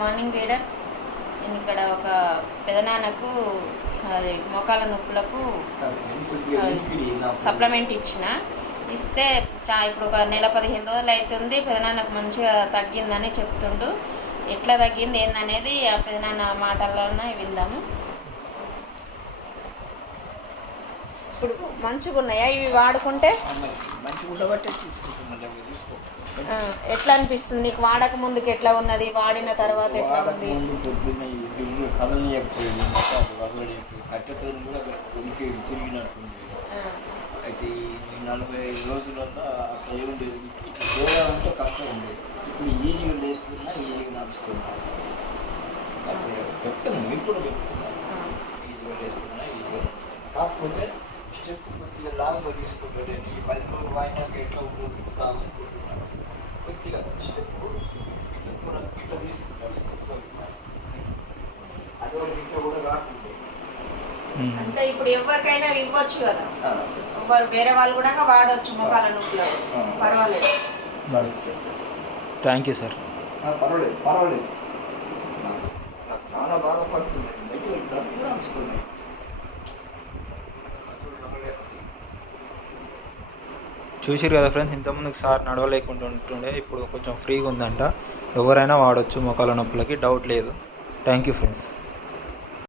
Morning leaders. నేను ఇక్కడ ఒక పెదనాన్నకు మోకాల నొప్పులకు సప్లిమెంట్ ఇస్తే ఇప్పుడు ఒక నెల 15 రోజులు అవుతుంది. పెదనాన్నకు మంచిగా తగ్గిందని చెప్తుండు. ఎట్లా తగ్గింది ఏందనేది ఆ పెదనాన్న మాటల్లోనే విందాము. ఇప్పుడు మంచిగా ఉన్నాయా ఇవి వాడుకుంటే? ఎట్లా అనిపిస్తుంది నీకు? వాడక ముందుకు ఎట్లా ఉన్నది, వాడిన తర్వాత ఎట్లా ఉంది? అయితే ఈ 45 రోజులలో అట్లా ఏముండేది, ఇట్లా పోవాలంటే కష్టం ఉండేది. ఇప్పుడు ఈజీగా లేస్తున్నా, ఈజీగా నడుస్తున్నా. చెప్తున్నాను, ఇప్పుడు చెప్తున్నా, ఈజీగా లేస్తున్నా, ఈజీగా. కాకపోతే స్టెప్ కొద్దిగా లాంగ్గా తీసుకుంటాడు. ఈ 10 రోజులు వాయినాక ఎట్లా చూసుకుంటాం అనుకుంటున్నాను. కొద్దిగా స్టెప్ ఇట్లా తీసుకుంటాడు. అది ఒక ఇట్లా కూడా రాకుంటే అంటే ఇప్పుడు ఎవరికైనా ఇవ్వచ్చు కదా, వేరే వాళ్ళు కూడా వాడవచ్చు మోకాల నొప్పులు, పర్వాలేదు. Thank you sir. పర్వాలేదు చాలా బాధపడుతుంది. చూసిరు కదా ఫ్రెండ్స్, ఇంతకుముందుకు సార్ నడవలేకుండా ఉంటుండే, ఇప్పుడు కొంచెం ఫ్రీగా ఉందంట. ఎవరైనా వాడచ్చు మోకాల నొప్పులకి, డౌట్ లేదు. Thank you friends.